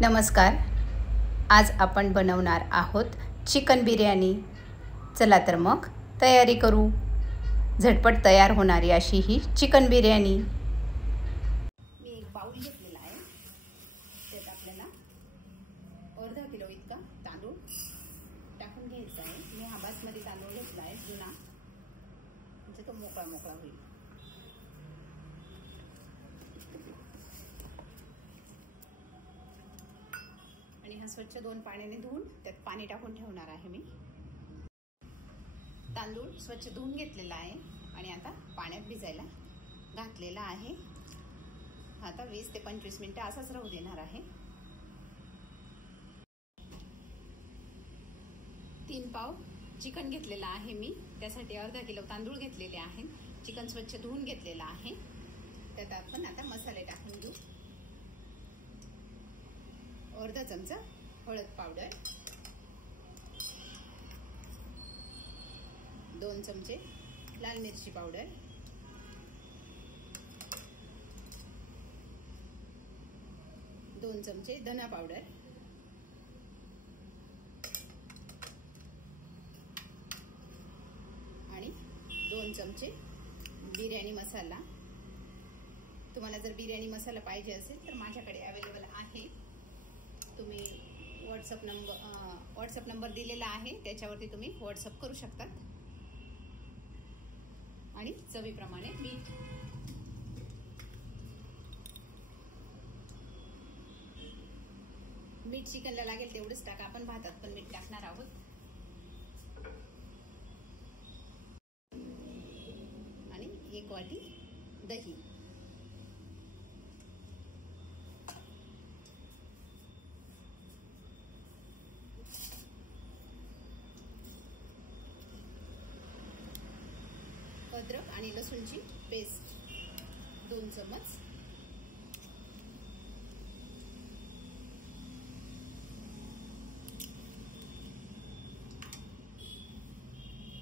नमस्कार. आज आपण बनवणार आहोत चिकन बिर्याणी. चला तर मग तयारी करू. झटपट तयार होणारी अशी ही चिकन बिर्याणी. मी एक बाउल घेतलेला आहे. त्यात आपल्याला अर्धा किलो इतका तांदूळ टाकून घ्यायचा आहे. मी हा बासमती तांदूळ घेतला आहे जुना, म्हणजे तो मोकळा मोकळा होईल. आणि हा स्वच्छ 2 पाण्याने धुवून त्यात पाणी टाकून ठेवणार आहे मी. तांदूळ स्वच्छ धुवून घेतलेला आहे आणि आता पाण्यात भिजायला घातलेला आहे. आता 20 ते 25 मिनिटं असाच राहू देणार आहे. 3 पाव चिकन घेतलेला आहे मी. त्यासाठी अर्धा किलो तांदूळ घेतलेले आहे. चिकन स्वच्छ धुवून घेतलेला आहे. त्यात आपण आता मसाले टाकून घेऊ. अर्धा चमचा हळद पावडर, 2 चमचे लाल मिरची पावडर, 2 चमचे धना पावडर, आणि 2 चमचे बिर्याणी मसाला. तुम्हाला जर बिर्याणी मसाला पाहिजे असेल तर माझ्याकडे अवेलेबल आहे. तुम्ही व्हॉट्सअप नंबर दिलेला आहे, त्याच्यावरती तुम्ही व्हॉट्सअप करू शकतात. आणि चवीप्रमाणे मीठ. मीठ चिकनला लागेल तेवढंच टाका. आपण भातात पण मीठ टाकणार आहोत. आणि 1 वाटी दही. अद्रक आणि लसूणची पेस्ट 2 चमच.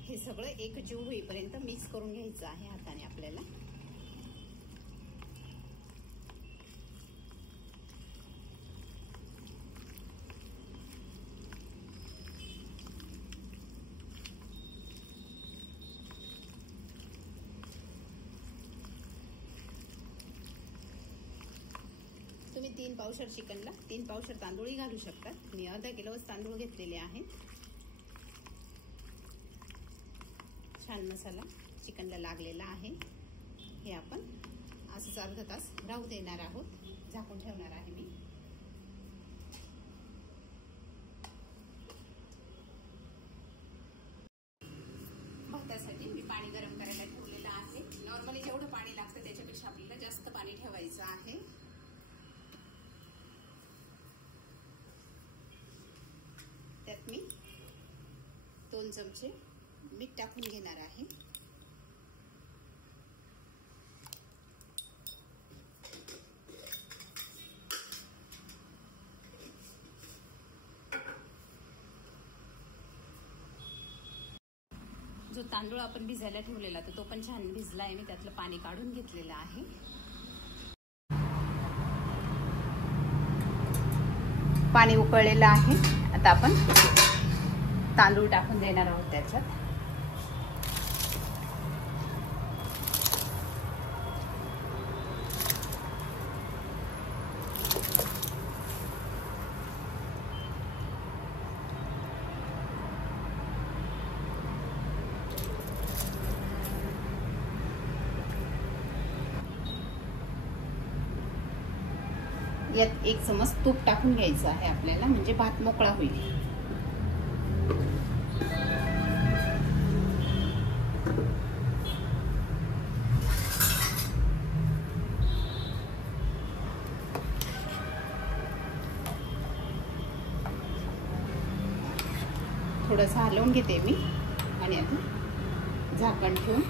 हे सगळं एकजीव होईपर्यंत मिक्स करून घ्यायचं आहे हाताने आपल्याला. तुम्ही 3 पावशर चिकनला 3 पावशर तांदूळही घालू शकतात. मी अर्धा किलोच तांदूळ घेतलेले आहेत. छान मसाला चिकनला लागलेला आहे. हे आपण असंच अर्धा तास राहू देणार आहोत. झाकून ठेवणार आहे मी. भातासाठी मी पाणी गरम करायला ठेवलेलं आहे. नॉर्मली जेवढं पाणी लागतं त्याच्यापेक्षा आपल्याला जास्त पाणी ठेवायचं आहे. त्यात मी 2 चमचे मीठ टाकून घेणार आहे. जो तांदूळ आपण भिजायला ठेवलेला तर तो पण छान भिजला आहे. मी त्यातलं पाणी काढून घेतलेलं आहे. पाणी उकळलेलं आहे. आता आपण तांदूळ टाकून देणार आहोत त्याच्यात. यात 1 चमच तूप टाकून घ्यायचं आहे आपल्याला, म्हणजे भात मोकळा होईल. थोडंसं हलवून घेते मी आणि आता झाकण ठेवून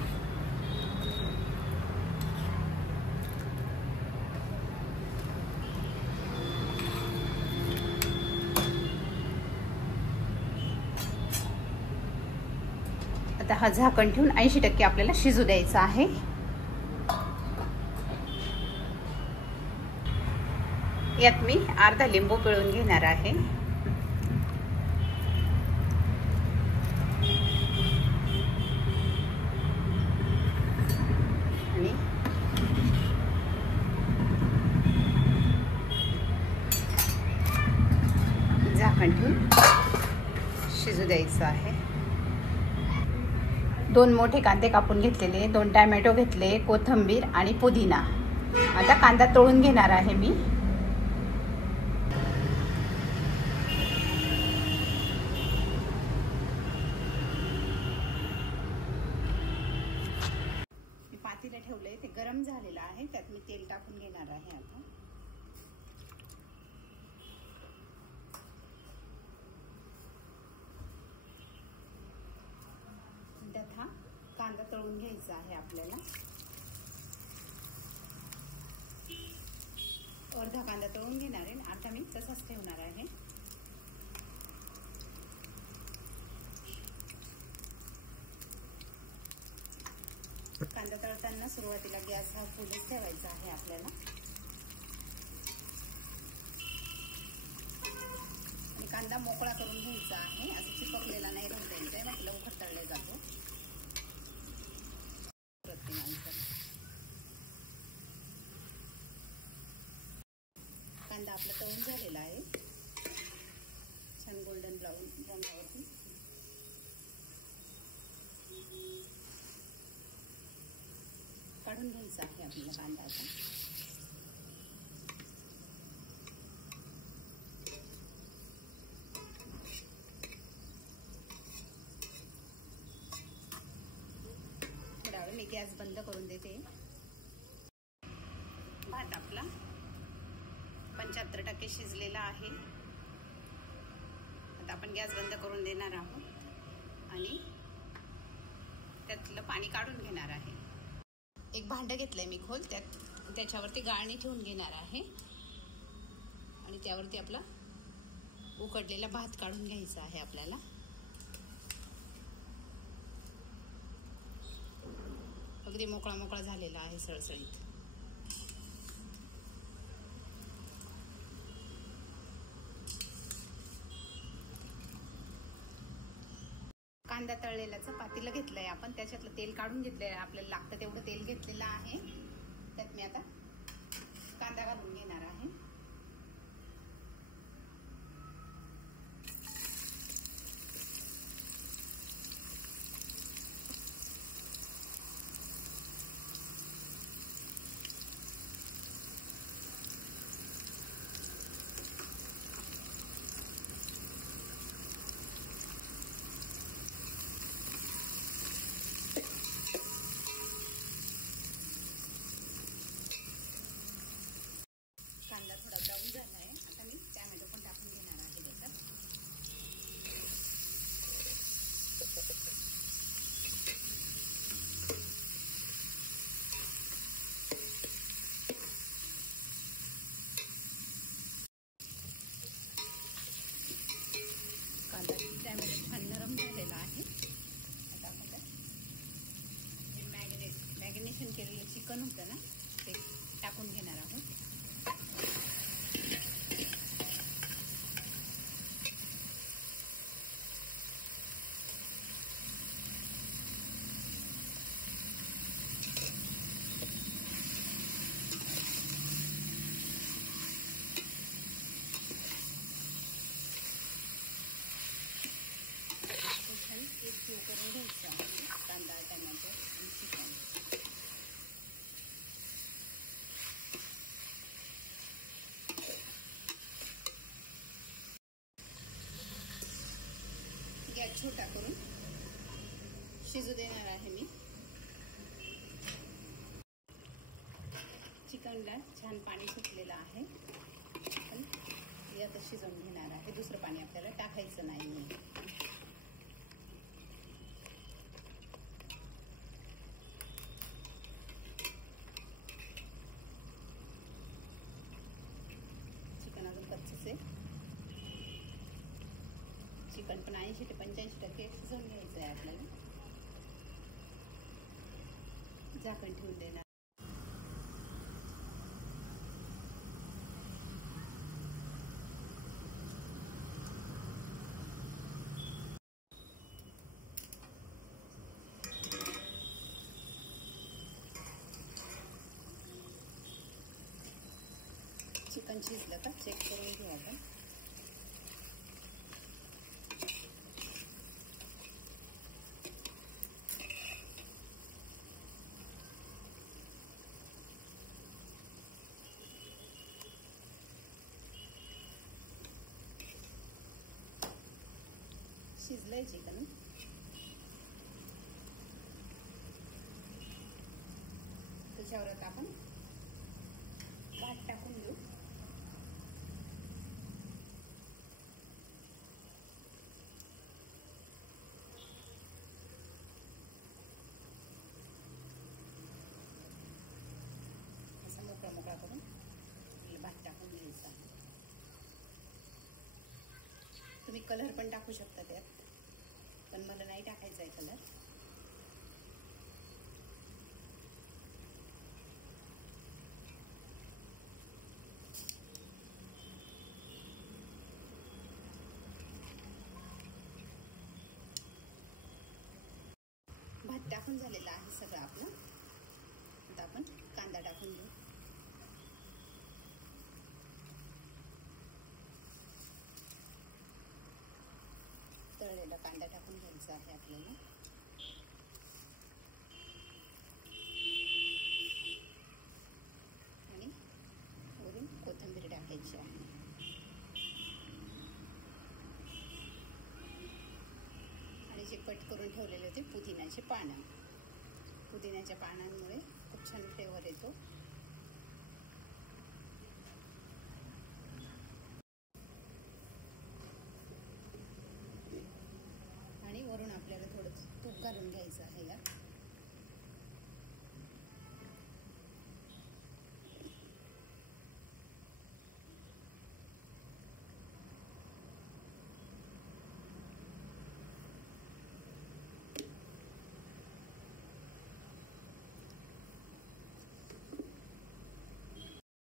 आता हा झाकण ठेवून 80% आपल्याला शिजू द्यायचा आहे. यात मी अर्धा लिंबू पिळून घेणार आहे. आणि झाकण ठेवून शिजू द्यायचं आहे. 2 मोठे कांदे कापून घेतलेले, 2 टोमॅटो घेतले, कोथिंबीर आणि पुदिना. आता कांदा तळून घेणार आहे मी. पातेलं ठेवलंय, ते गरम झालेलं आहे. त्यात मी तेल टाकून घेणार आहे. आता त्यात हा कांदा तळून घ्यायचा आहे आपल्याला. अर्धा कांदा तळून घेणार आहे, आता मी तसाच ठेवणार आहे. कांदा तळताना सुरुवातीला गॅस हा फुलच ठेवायचा आहे आपल्याला. आणि कांदा मोकळा करून घ्यायचा आहे, असं चिपकलेला नाही राहू द्यायचा आहे, मग लवकर तळला जातो. कांदा आपला तळून झालेला आहे, छान गोल्डन ब्राऊन रंगावरती. काढून घ्यायचा आहे आपल्याला कांदा. आता थोडा वेळ मी गॅस बंद करून देते. भात आपला 75% शिजलेला आहे. आता आपण गॅस बंद करून देणार आहोत आणि त्यातलं पाणी काढून घेणार आहे. एक भांडं घेतलंय मी खोल, त्याच्यावरती गाळणी ठेवून घेणार आहे आणि त्यावरती आपला उकडलेला भात काढून घ्यायचा आहे आपल्याला. अगदी मोकळा मोकळा झालेला आहे, सळसळीत. कांदा तळलेल्याचं पातेलं घेतलंय आपण, त्याच्यातलं तेल काढून घेतलंय. आपल्याला लागतं तेवढं तेल घेतलेलं आहे. त्यात मी आता कांदा घालून घेणार आहे. कांदा थोडा ब्राऊन झाला आहे, आता मी टोमॅटो पण टाकून घेणार आहे त्याच्यात. कांदा टोमॅटो छान नरम झालेला आहे. आता आपण मॅरिनेशन केलेलं चिकन होतं ना, ते टाकून घेणार आहोत. एक जीव करून घ्यायचा आहे कांदा टोमॅटो आणि चिकन. गॅस छोटा करून शिजू देणार आहे मी. चिकनला छान पाणी सुटलेलं आहे, पण यात शिजवून घेणार आहे. दुसरं पाणी आपल्याला टाकायचं नाही. चिकन अजून कच्चंच आहे. चिकन पण 80 ते 85% शिजवून घ्यायचं आहे आपल्याला. झाकण ठेवून देणार. चिकन शिजलं का चेक करून घेऊ आपण. शिजलंय चिकन. त्याच्यावर आता आपण भात टाकून घेऊ. असं मोकळा मोकळा करून भात टाकून घ्यायचा. तुम्ही कलर पण टाकू शकता त्यात, पण मला नाही टाकायचा आहे कलर. भात टाकून झालेला आहे सगळं आपलं. आता आपण कांदा टाकून घेऊ. तळलेला कांदा टाकून घ्यायचा आहे आपल्याला. आणि वरून कोथिंबीर टाकायची आहे. आणि जे कट करून ठेवलेले होते पुदिन्याचे पानं. पुदिन्याच्या पानांमुळे खूप छान फ्लेवर येतो. आणि वरून आपल्याला थोडं तूप घालून घ्यायचं आहे यात.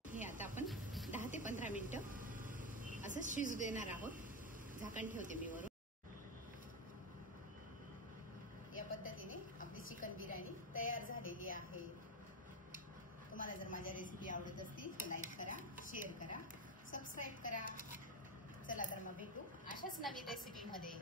हे आता आपण 10 ते 15 मिनिटं असं शिजू देणार आहोत. झाकण ठेवते मी वरून. या पद्धतीने आपली चिकन बिर्याणी तयार झालेली आहे. तुम्हाला जर माझ्या रेसिपी आवडत असतील तर लाईक करा, शेअर करा, सबस्क्राईब करा. चला तर मग भेटू अशाच नवीन रेसिपीमध्ये.